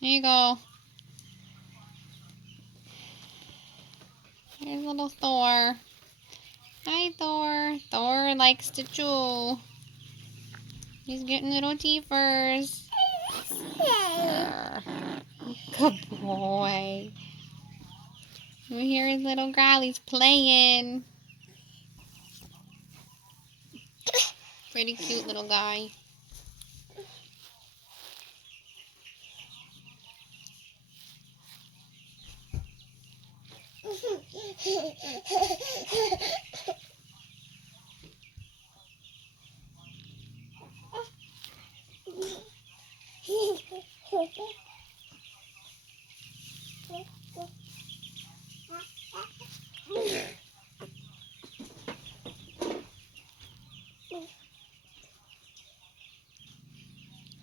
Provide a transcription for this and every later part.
There you go. Here's little Thor. Hi, Thor. Thor likes to chew. He's getting little teethers. Good boy. You hear his little growl. He's playing. Pretty cute little guy.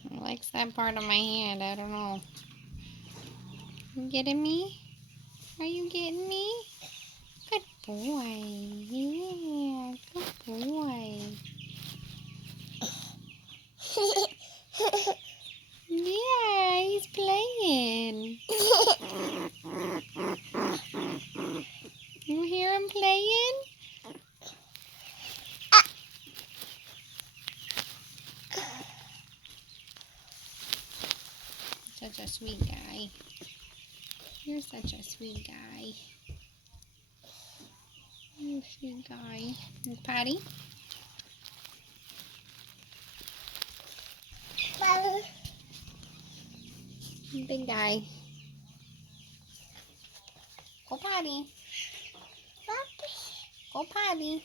He likes that part of my hand. I don't know. You getting me? Are you getting me? Good boy. Yeah, good boy. Yeah, he's playing. You hear him playing? Such a sweet guy. You're such a sweet guy. You're a sweet guy. And Patty? Big guy. Go potty. Go potty.